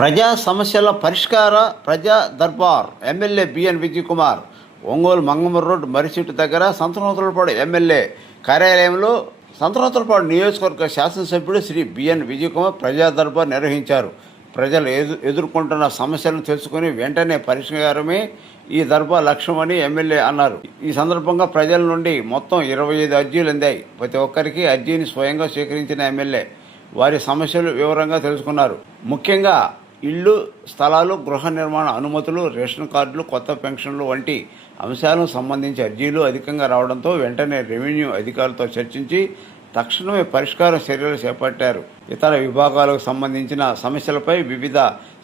ప్రజా సమస్యల పరిష్కార ప్రజా దర్బార్ MLA BN Vijay Kumar Ongole Mangamuru road మరిచెట్టు దగ్గర సంతనోతులపాడు ఎమ్మెల్యే కార్యాలయంలో సంతనోతులపాడు నియోజకవర్గ శాసనసభ్యుడు శ్రీ బిఎన్ విజయ్ కుమార్ ప్రజా దర్బార్ నిర్వహించారు. ప్రజలు ఎదుర్కొంటున్న సమస్యలను తెలుసుకుని వెంటనే పరిష్కారమే ఈ దర్బార్ లక్ష్యమని ఎమ్మెల్యే అన్నారు. ఈ సందర్భంగా ప్రజల నుండి మొత్తం 25 అర్జీలు అందాయి. ప్రతి ఒక్కరికి అర్జీని స్వయంగా స్వీకరించిన ఎమ్మెల్యే వారి సమస్యలు వివరంగా తెలుసుకున్నారు. ముఖ్యంగా ఇళ్ళు, స్థలాలు, గృహ నిర్మాణ అనుమతులు, రేషన్ కార్డులు, కొత్త పెన్షన్లు వంటి అంశాలకు సంబంధించి అర్జీలు అధికంగా రావడంతో వెంటనే రెవెన్యూ అధికారులతో చర్చించి తక్షణమే పరిష్కార చర్యలు చేపట్టారు. ఇతర విభాగాలకు సంబంధించిన సమస్యలపై వివిధ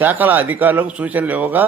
శాఖల అధికారులకు సూచనలు ఇవ్వగా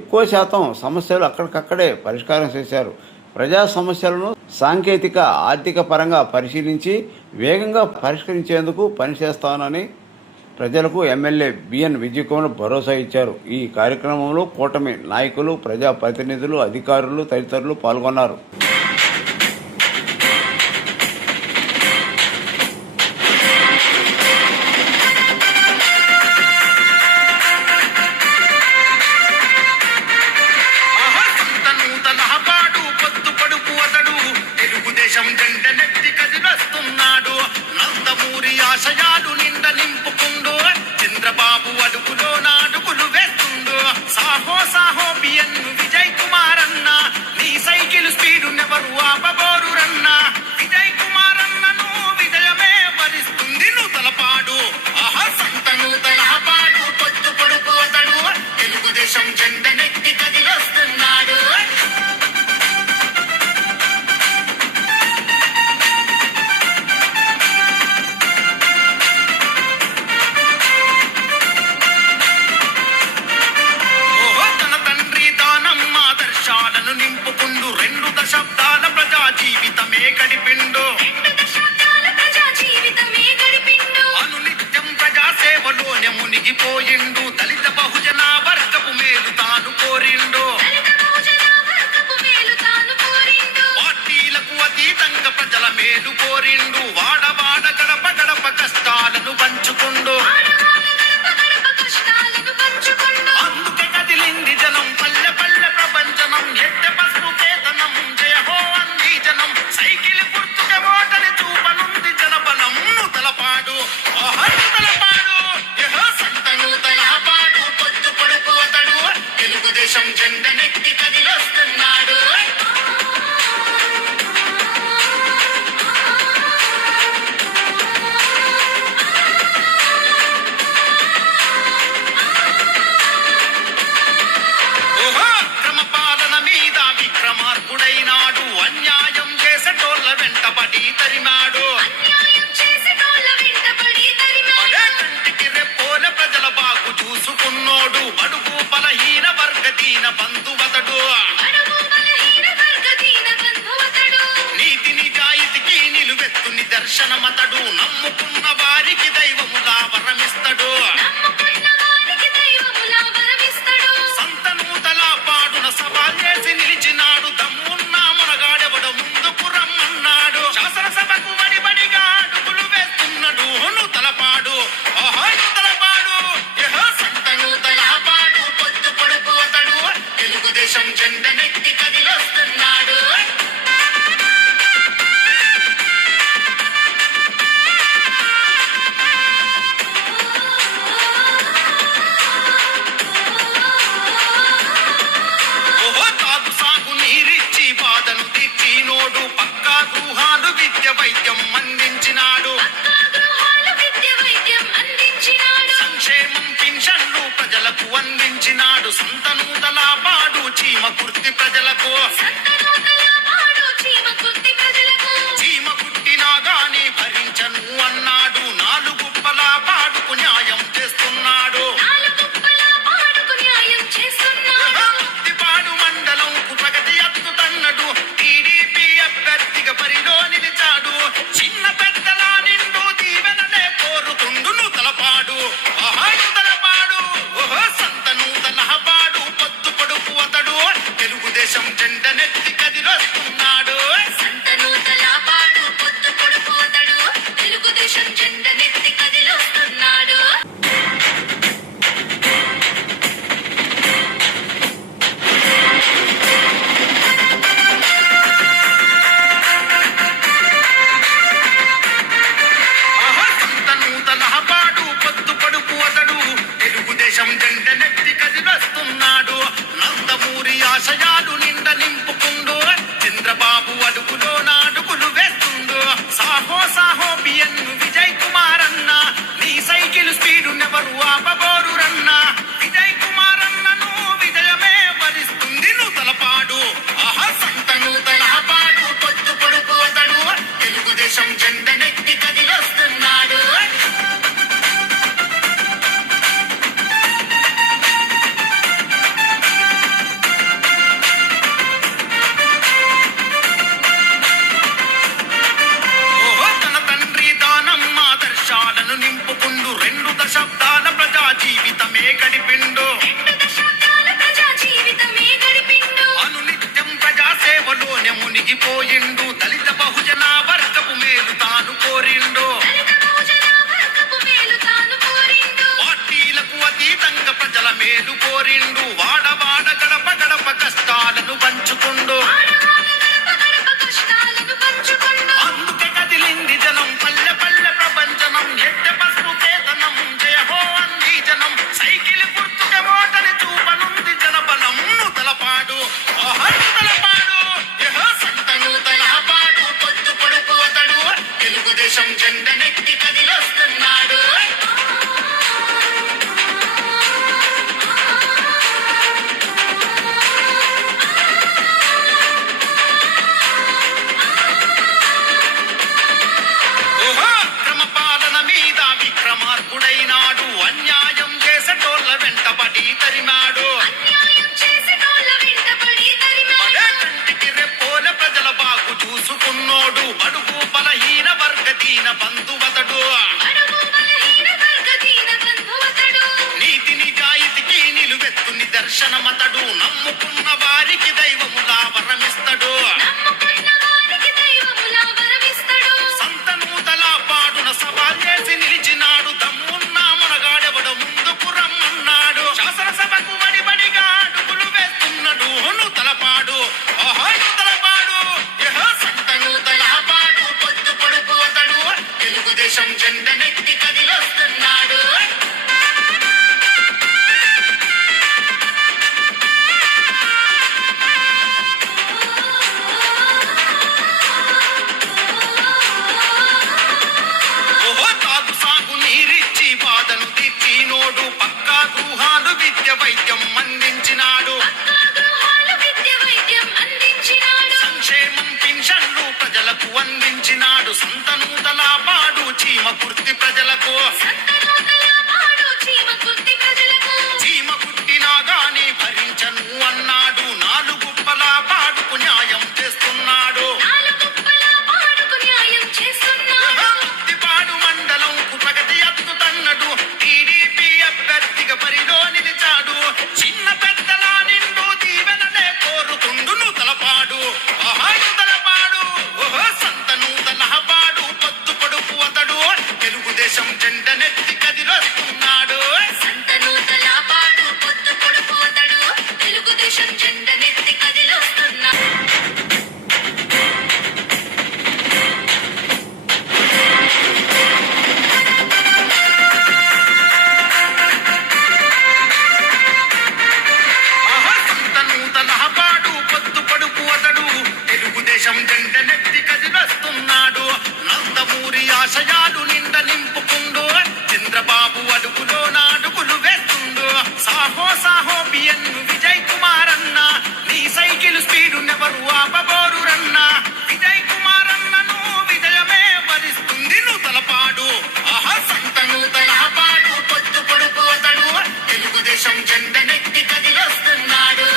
ఎక్కువ శాతం సమస్యలు అక్కడికక్కడే పరిష్కారం చేశారు. ప్రజా సమస్యలను సాంకేతిక, ఆర్థిక పరంగా పరిశీలించి వేగంగా పరిష్కరించేందుకు పనిచేస్తానని ప్రజలకు ఎమ్మెల్యే బిఎన్ విజయ్ కుమార్ భరోసా ఇచ్చారు. ఈ కార్యక్రమంలో కూటమి నాయకులు, ప్రజాప్రతినిధులు, అధికారులు తదితరులు పాల్గొన్నారు. ఆశయాలు నిండ నింపుకుండు చంద్రబాబు అడుగులో నాడుగులు వేస్తుండు. సాహో సాహో బిఎన్ విజయ్ కుమార్ అన్న, నీ సైకిల్ స్పీడు నెవరు ఆపబోరు రన్న. విజయ్ కుమార్ అన్నను విజయమే వరిస్తుంది నూతలపాడు. ఆహా సంత నూతలపాడు పొత్తు పొడుపు అతడు తెలుగుదేశం జెండ నెత్తి కదిలొస్తున్నాడు. నింపుకుండు 2 దశాబ్దాల ప్రజా జీవితమే గడిపిండు. అనునిత్యం ప్రజా సేవలోనే మునిగిపోయిండు. దళిత బహుజన వర్గపు మేలు తాను కోరిండు. పార్టీలకు అతీతంగా ప్రజల మేలు కోరిండు. వాడవాడ గడప గడప కష్టాలను పంచుకుండు. అందుకే కదిలింది జనం, పల్లె పల్లె ప్రపంచనం. ఎట్టె పసుపు కేతనం, జయ హో అంది జనం. సైకిల్ గుర్తుకే ఓటని చూపనుంది జనబలం. నూతలపాడు, ఆహా నూతలపాడు, యహో సంత నూతలపాడు పొత్తు పొడుపు అతడు తెలుగుదేశం జెండ నెత్తి కదిలొస్తున్నాడు. విక్రమార్కుడైనాడు, అన్యాయం చేసేటోళ్ళ వెంటబడి తరిమాడు. కంటికి రెప్పోల ప్రజల బాగు చూసుకున్నోడు. బడుగు బలహీన వర్గ దీన బంధువతడు. నీతి నిజాయితీకి నిలువెత్తు నిదర్శనమతడు. నమ్ముకున్న వారికి దైవములా వరమిస్తడు. సంత నూతలపాడున సవాల్ చేసి నిలిచినాడు. దమ్మున్నా మునగాడెవడ ముందుకు రమ్మన్నాడు. శాసనసభకు వడిబడిగా అడుగులు వేస్తున్నాడు. నూతలపాడు, ఆహా నూతలపాడు, యహో సంత నూతలపాడు పొత్తు పొడుపు అతడు తెలుగుదేశం జెండ నెత్తి కదిలొస్తున్నాడు. నీరిచ్చి బాధను తీర్చినోడు. పక్కా గృహాలు విద్య వైద్యం అందించినాడు. సంక్షేమం పింఛన్లు ప్రజలకు అందించినాడు. సంత నూతలపాడు చీమ కుర్తి ప్రజలకు. చీమ కుట్టినా గాని భరించను అన్నాడు. 4 గుప్పల పాడుకు న్యాయం చేస్తున్నాడు. ముత్తిపాడు మండలంకు ప్రగతి అత్తుతన్నడు. టీడీపీ అభ్యర్థిగా బరిలో నిలిచాడు. చిన్న పెద్దల నిండు దీవెనలే కోరుతుండు. నూతలపాడు, ఆహా నూతలపాడు, ఓహో సంత నూతలపాడు పొత్తు పొడుపు అతడు తెలుగుదేశం జెండ నెత్తి రెండు దశాబ్దాల ప్రజా జీవితమే గడిపిండు అనునిత్యం ప్రజా సేవలోనే మునిగిపోయిండు దళిత బహుజన వర్గపు మేలు తాను కోరిండు పార్టీలకు అతీతంగా ప్రజల మేలు కోరిండు వాడవాడ గడప గడప కష్టాలను పంచుకుండు అందుకే కదిలింది జనం పల్లె పల్లె ప్రపంచనం ఎట్టె పసుపు కేతనం జయ హో అంది జనం సైకిల్ గుర్తుకే ఓటని చూపనుంది జనబలం నూతలపాడు నూతలపాడు యహో సంత నూతలపాడు పొద్దు పొడుపు అతడు తెలుగుదేశం జెండనెత్తి కదిలొస్తున్నాడు క్రమ పాలన మీద విక్రమార్కుడైనాడు అన్యాయం చేసేటోళ్ళ వెంటబడి తరిమాడు పడే కంటికి రెప్పోల ప్రజల బాగు చూసుకున్నోడు బడుగు బలహీన వర్గ దీన బంధువతడు నీతి నిజాయితీకి నిలువెత్తు నిదర్శనమతడు నమ్ముకున్న వారికి దైవములా వరమిస్తడు సంతనూతల పాడున సవాల్ చేసి నిలిచినాడు దమ్మున్న మనగాడెవడ ముందుకు రమ్మన్నాడు శాసనసభకు వడిబడిగా అడుగులు వేస్తున్నాడు నూతలపాడు నూతలపాడు యహో సంత నూతలపాడు పొద్దు పొడుపు అతడు తెలుగుదేశం జెండనెత్తి కదిలొస్తున్నాడు తాగు సాగు నీరిచ్చి బాధను తీర్చినోడు పక్కా గృహాలు విద్య వైద్యం అందించినాడు సంక్షేమం పింఛన్లు ప్రజలకు అందించినాడు సంతనూతల పాడు చీమ కుర్తి ప్రజలకు చీమ కుట్టినా గాని భరించను అన్నాడు నాలుగుప్పల పాడుకు న్యాయం చేస్తున్నాడు ముత్తిపాడు మండలంకు ప్రగతి అద్దుతన్నడు టీడీపీ అభ్యర్థిగా బరిలో నిలిచాడు చిన్న పెద్దల నిండు దీవెనలే కోరుతుండు నూతలపాడు నూతలపాడు సంత నూతలపాడు పొద్దు పొడుపు అతడు తెలుగుదేశం జెండనెత్తి కదిలొస్తున్నాడు జెండనెత్తి కదిలొస్తున్నాడు సంతనూతలపాడు పొద్దు పొడుపు అతడు తెలుగుదేశం జెండనెత్తి కదిలొస్తున్నాడు నందమూరి ఆశయాలు నిండ నింపుకుండు చంద్రబాబు అడుగులో నాడుగులు వేస్తుండు సాహో సాహో బిఎన్ విజయ్ కుమార్ అన్న నీ సైకిల్ స్పీడు నెవరు ఆపబోరు రన్న విజయ్ కుమార్ అన్నను విజయమే వరిస్తుంది నూతలపాడు సంత నూతలపాడు పొద్దు పొడుపు అతడు తెలుగుదేశం జెండనెత్తి కదిలొస్తున్నాడు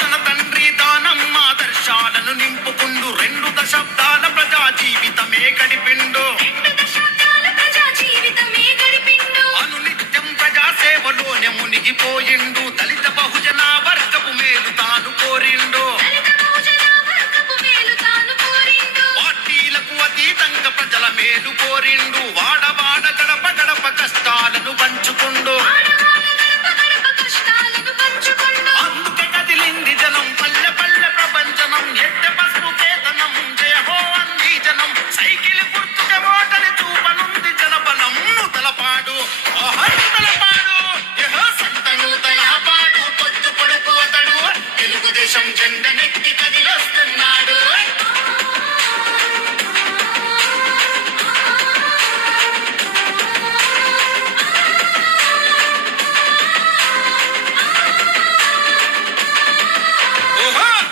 తన తండ్రి దానమ్మ ఆదర్శాలను నింపుకుండు రెండు దశాబ్దాల ప్రజా జీవితమే గడిపిండు అనునిత్యం ప్రజా సేవలోనే మునిగిపోయిండు దళిత బహుజన వర్గపు మేలు తాను కోరిండు పార్టీలకు అతీతంగా ప్రజల మేలు కోరిండు వాడవాడ గడప గడప కష్టాలను పంచుకుండు అందుకే కదిలింది జనం పల్లె పల్లె ప్రపంచనం ఎట్టె పసుపు కేతనం జయ హో అంది జనం సైకిల్ గుర్తుకే ఓటని చూపనుంది జనబలం నూతలపాడు నూతలపాడు యహో సంత నూతలపాడు పొద్దు పొడుపు అతడు తెలుగుదేశం జెండనెత్తి కదిలొస్తున్నాడు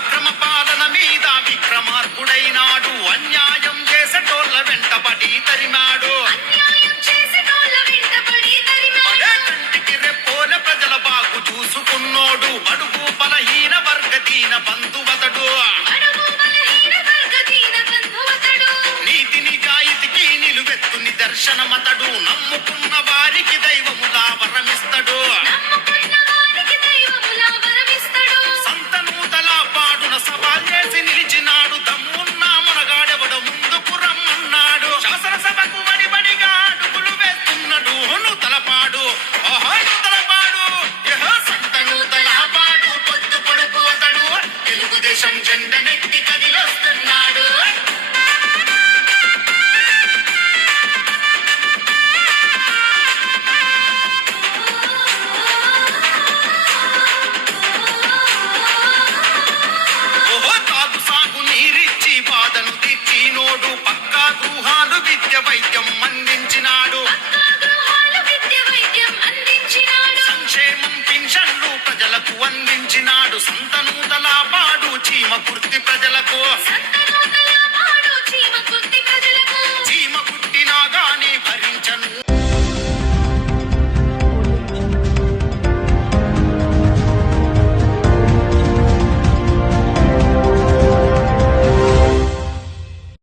క్రమ పాలన మీద విక్రమార్కుడైనాడు అన్యాయం చేసేటోళ్ళ వెంటబడి తరిమాడు పడే కంటికి రెప్పోల ప్రజల చీమ కుర్తి ప్రజల